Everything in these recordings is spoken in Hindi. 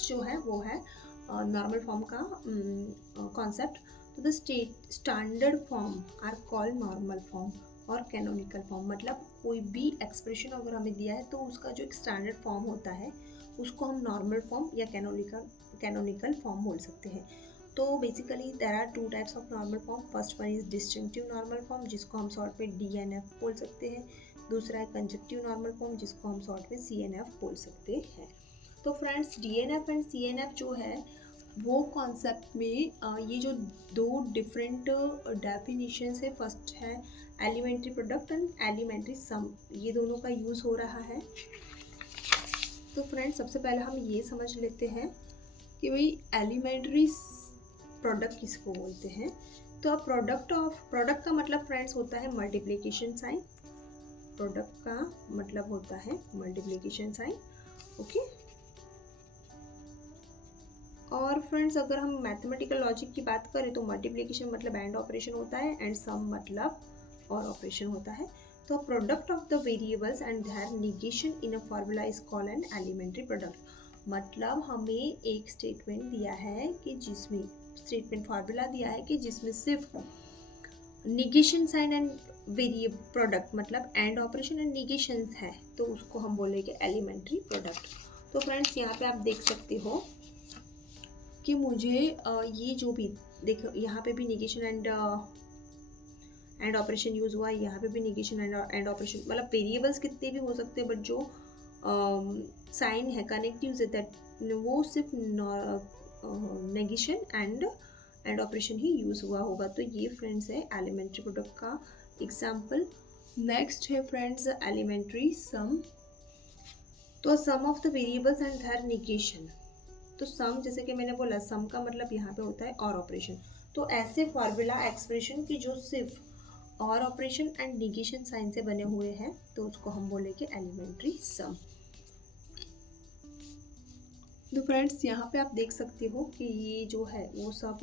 जो है वो है नॉर्मल फॉर्म का कॉन्सेप्ट। तो the standard form are called normal form और कैनोनिकल फॉर्म। मतलब कोई भी एक्सप्रेशन अगर हमें दिया है तो उसका जो एक स्टैंडर्ड फॉर्म होता है उसको हम नॉर्मल फॉर्म या कैनोनिकल फॉर्म बोल सकते हैं। तो basically there are two types of normal form. First one is distinctive normal form जिसको हम शॉर्ट में DNF बोल सकते हैं। दूसरा है कंजक्टिव नॉर्मल फॉर्म जिसको हम शॉर्ट में CNF बोल सकते हैं। तो फ्रेंड्स DNF एंड CNF जो है वो कॉन्सेप्ट में ये जो दो डिफरेंट डेफिनेशंस है, फर्स्ट है एलिमेंट्री प्रोडक्ट एंड एलिमेंट्री सम, ये दोनों का यूज़ हो रहा है। तो फ्रेंड्स सबसे पहले हम ये समझ लेते हैं कि भाई एलिमेंट्री प्रोडक्ट किसको बोलते हैं। तो अब प्रोडक्ट का मतलब फ्रेंड्स होता है मल्टीप्लिकेशन साइन। प्रोडक्ट का मतलब होता है मल्टीप्लिकेशन साइन, ओके। और फ्रेंड्स अगर हम मैथमेटिकल लॉजिक की बात करें तो मल्टीप्लिकेशन मतलब एंड ऑपरेशन होता है एंड सम मतलब और ऑपरेशन होता है। तो product of the variables and their negation in a formula is called an elementary product. मतलब हमें एक स्टेटमेंट दिया है कि जिसमें स्टेटमेंट फार्मूला दिया है कि जिसमें सिर्फ negation sign and variable product मतलब एंड ऑपरेशन एंड निगेशन है, तो उसको हम बोलेंगे एलिमेंट्री प्रोडक्ट। तो फ्रेंड्स यहाँ पे आप देख सकते हो कि मुझे ये जो भी देखो यहाँ पे भी निगेशन एंड ऑपरेशन यूज़ हुआ है, यहाँ पे भी निगेशन एंड ऑपरेशन, मतलब वेरिएबल्स कितने भी हो सकते हैं बट जो साइन है कनेक्टिव है दैट वो सिर्फ नेगेशन एंड ऑपरेशन ही यूज़ हुआ होगा। तो ये फ्रेंड्स है एलिमेंट्री प्रोडक्ट का एग्जाम्पल। नेक्स्ट है फ्रेंड्स एलिमेंट्री सम। तो sum of the variables and their negation. तो सम जैसे कि मैंने बोला सम का मतलब यहाँ पे होता है और ऑपरेशन। तो ऐसे फॉर्मूला एक्सप्रेशन की जो सिर्फ और ऑपरेशन एंड निगेशन साइन से बने हुए हैं तो उसको हम बोलेंगे एलिमेंट्री सम। तो फ्रेंड्स यहाँ पे आप देख सकते हो कि ये जो है वो सब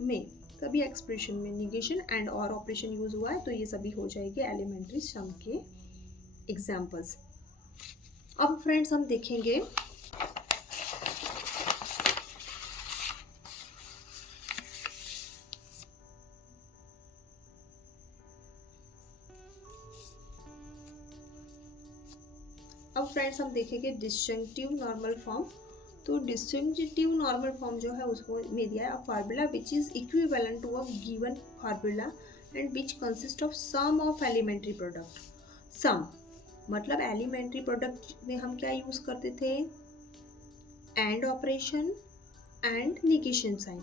में सभी एक्सप्रेशन में निगेशन एंड और ऑपरेशन यूज हुआ है, तो ये सभी हो जाएंगे एलिमेंट्री सम के एग्जाम्पल्स। अब फ्रेंड्स हम देखेंगे अब फ्रेंड्स हम देखेंगे डिस्जंक्टिव नॉर्मल फॉर्म। तो डिस्जंक्टिव नॉर्मल फॉर्म जो है उसको में दिया है formula which is equivalent to a given formula and which consist of sum of elementary product. Sum मतलब एलिमेंट्री प्रोडक्ट में हम क्या यूज करते थे, and operation and negation sign,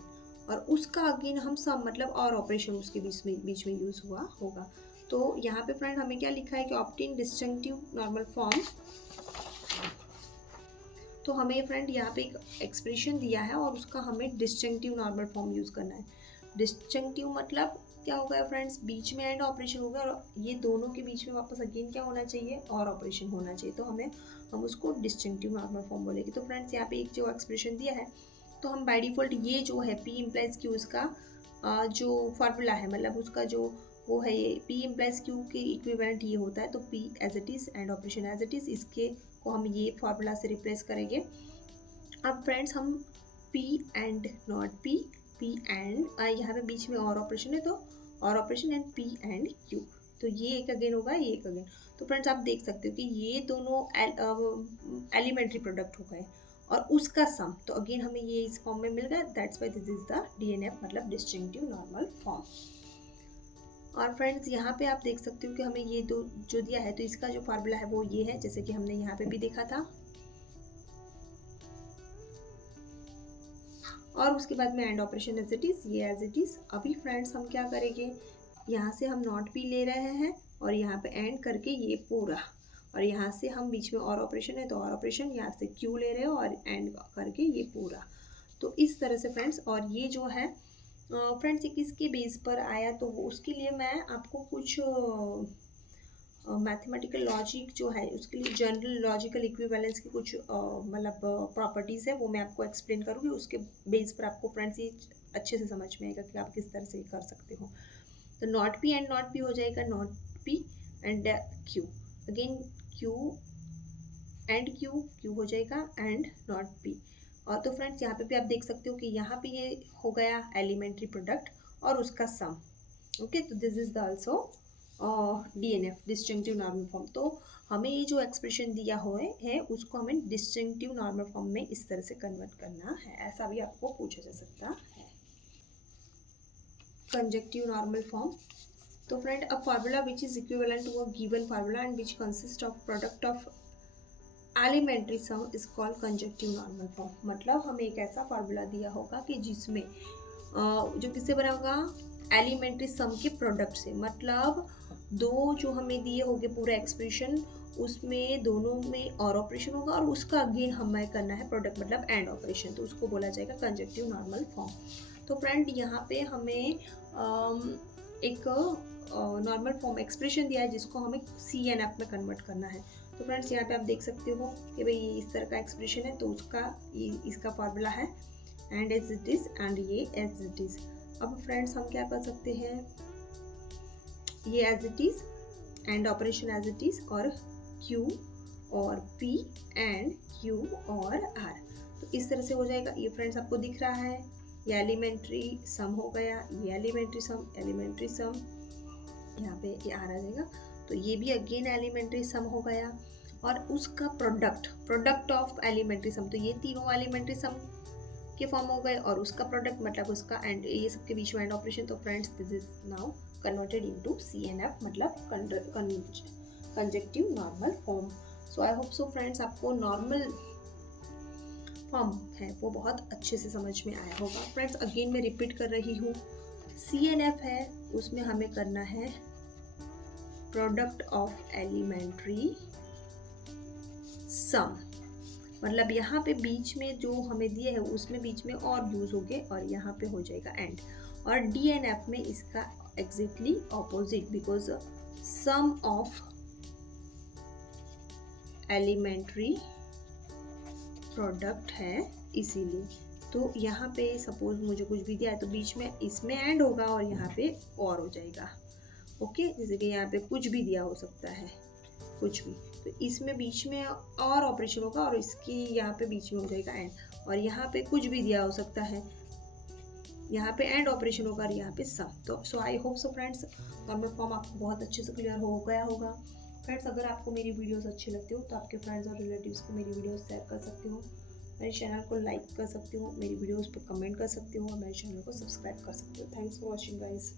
और उसका अगेन हम सम मतलब और ऑपरेशन उसके बीच में यूज हुआ होगा। तो यहाँ पे फ्रेंड हमें क्या लिखा है कि ऑब्टेन डिस्जंक्टिव नॉर्मल फॉर्म। तो हमें फ्रेंड यहाँ पे एक एक्सप्रेशन दिया है और उसका हमें डिस्जंक्टिव नॉर्मल फॉर्म यूज़ करना है। डिस्जंक्टिव मतलब क्या होगा फ्रेंड्स, बीच में एंड ऑपरेशन होगा और ये दोनों के बीच में वापस अगेन क्या होना चाहिए, और ऑपरेशन होना चाहिए, तो हम उसको डिस्जंक्टिव नॉर्मल फॉर्म बोलेंगे। तो फ्रेंड्स यहाँ पे एक जो एक्सप्रेशन दिया है तो हम बाय डिफॉल्ट ये जो है P इम्प्लाइज Q इसका जो फार्मूला है मतलब उसका जो वो है ये P इम्प्लाइज Q के इक्विवेलेंट ये होता है। तो P as it is and operation as it is, इसके को हम ये फार्मूला से रिप्लेस करेंगे। अब फ्रेंड्स हम P and not P and यहाँ पे बीच में और ऑपरेशन है तो और operation and P and Q, तो ये एक अगेन होगा ये एक अगेन। तो फ्रेंड्स आप देख सकते हो कि ये दोनों एलिमेंट्री प्रोडक्ट हो गए और उसका सम, तो अगेन हमें ये इस फॉर्म में मिल गया, that's why this is the DNF मतलब डिस्टिंक्टिव नॉर्मल फॉर्म। और फ्रेंड्स यहाँ पे आप देख सकते हो कि हमें ये दो जो दिया है तो इसका जो फार्मूला है वो ये है, जैसे कि हमने यहाँ पे भी देखा था। और उसके बाद में and operation as it is, ये एज इट इज़। अभी फ्रेंड्स हम क्या करेंगे, यहाँ से हम नॉट P ले रहे हैं और यहाँ पे एंड करके ये पूरा, और यहाँ से हम बीच में और ऑपरेशन है तो और ऑपरेशन, यहाँ से Q ले रहे हो और एंड करके ये पूरा। तो इस तरह से फ्रेंड्स, और ये जो है फ्रेंड्स ये किसके बेस पर आया, तो उसके लिए मैं आपको कुछ मैथमेटिकल लॉजिक जो है उसके लिए जनरल लॉजिकल इक्विवेलेंस की कुछ मतलब प्रॉपर्टीज़ है वो मैं आपको एक्सप्लेन करूँगी। उसके बेस पर आपको फ्रेंड्स ये अच्छे से समझ में आएगा कि आप किस तरह से कर सकते हो। तो not P and not P हो जाएगा not P and Q, again Q and Q हो जाएगा एंड नॉट P। और तो फ्रेंड्स यहाँ पे भी आप देख सकते हो कि यहाँ पे ये हो गया एलिमेंट्री प्रोडक्ट और उसका सम। ओके, तो this is the also DNF, distinctive normal form. तो हमें ये जो एक्सप्रेशन दिया हुआ है उसको हमें डिस्टिंक्टिव नॉर्मल फॉर्म में इस तरह से कन्वर्ट करना है, ऐसा भी आपको पूछा जा सकता है। कंजक्टिव नॉर्मल फॉर्म, तो friend a formula which is equivalent to a given formula and which consist of product of elementary sum is called conjunctive normal form. मतलब हमें एक ऐसा फार्मूला दिया होगा कि जिसमें जो किससे बना होगा, एलिमेंट्री सम के प्रोडक्ट से। मतलब दो जो हमें दिए होंगे पूरा एक्सप्रेशन, उसमें दोनों में और ऑपरेशन होगा और उसका अगेन हमें करना है प्रोडक्ट मतलब एंड ऑपरेशन, तो उसको बोला जाएगा कंजक्टिव नॉर्मल फॉर्म। तो फ्रेंड यहाँ पे हमें एक नॉर्मल फॉर्म एक्सप्रेशन दिया है जिसको हमें CNF में कन्वर्ट करना है। तो फ्रेंड्स यहाँ पे आप देख सकते हो कि भाई ये इस तरह का एक्सप्रेशन है, तो उसका ये इसका फार्मूला है and as it is and ये एज इट इज। अब फ्रेंड्स हम क्या कर सकते हैं, ये as it is and operation as it is और Q और P एंड Q और R, तो इस तरह से हो जाएगा। ये फ्रेंड्स आपको दिख रहा है, ये एलिमेंट्री सम हो गया, ये एलिमेंट्री सम यहाँ पे ये आ जाएगा, तो ये भी अगेन एलिमेंट्री सम हो गया और उसका प्रोडक्ट ऑफ एलिमेंट्री सम, तो ये तीनों एलिमेंट्री सम के फॉर्म हो गए और उसका प्रोडक्ट मतलब उसका एंड, ये सबके बीच में एंड ऑपरेशन। तो friends this is now converted into CNF मतलब conjunctive normal form. So I hope so friends आपको नॉर्मल फॉर्म है वो बहुत अच्छे से समझ में आया होगा। फ्रेंड्स अगेन मैं रिपीट कर रही हूँ, CNF है उसमें हमें करना है प्रोडक्ट ऑफ एलिमेंट्री सम, मतलब यहाँ पे बीच में जो हमें दिए है उसमें बीच में और यूज हो गए और यहाँ पे हो जाएगा एंड। और DNF में इसका exactly opposite, because sum of elementary product है इसीलिए। तो यहाँ पे सपोज मुझे कुछ भी दिया है तो बीच में इसमें एंड होगा और यहाँ पे और हो जाएगा। ओके, जैसे कि यहाँ पे कुछ भी दिया हो सकता है, कुछ भी, तो इसमें बीच में और ऑपरेशन होगा और इसकी यहाँ पे बीच में हो जाएगा एंड, और यहाँ पे कुछ भी दिया हो सकता है, यहाँ पे एंड ऑपरेशन होगा और यहाँ पे सम। तो so I hope so friends normal form आपको बहुत अच्छे से क्लियर हो गया होगा। फ्रेंड्स अगर आपको मेरी वीडियोस अच्छी लगती हो तो आपके फ्रेंड्स और रिलेटिव्स को मेरी वीडियोस शेयर कर सकते हो, मेरे चैनल को लाइक कर सकते हो, मेरी वीडियोस पर कमेंट कर सकते हो और मेरे चैनल को सब्सक्राइब कर सकते हो। Thanks for watching guys.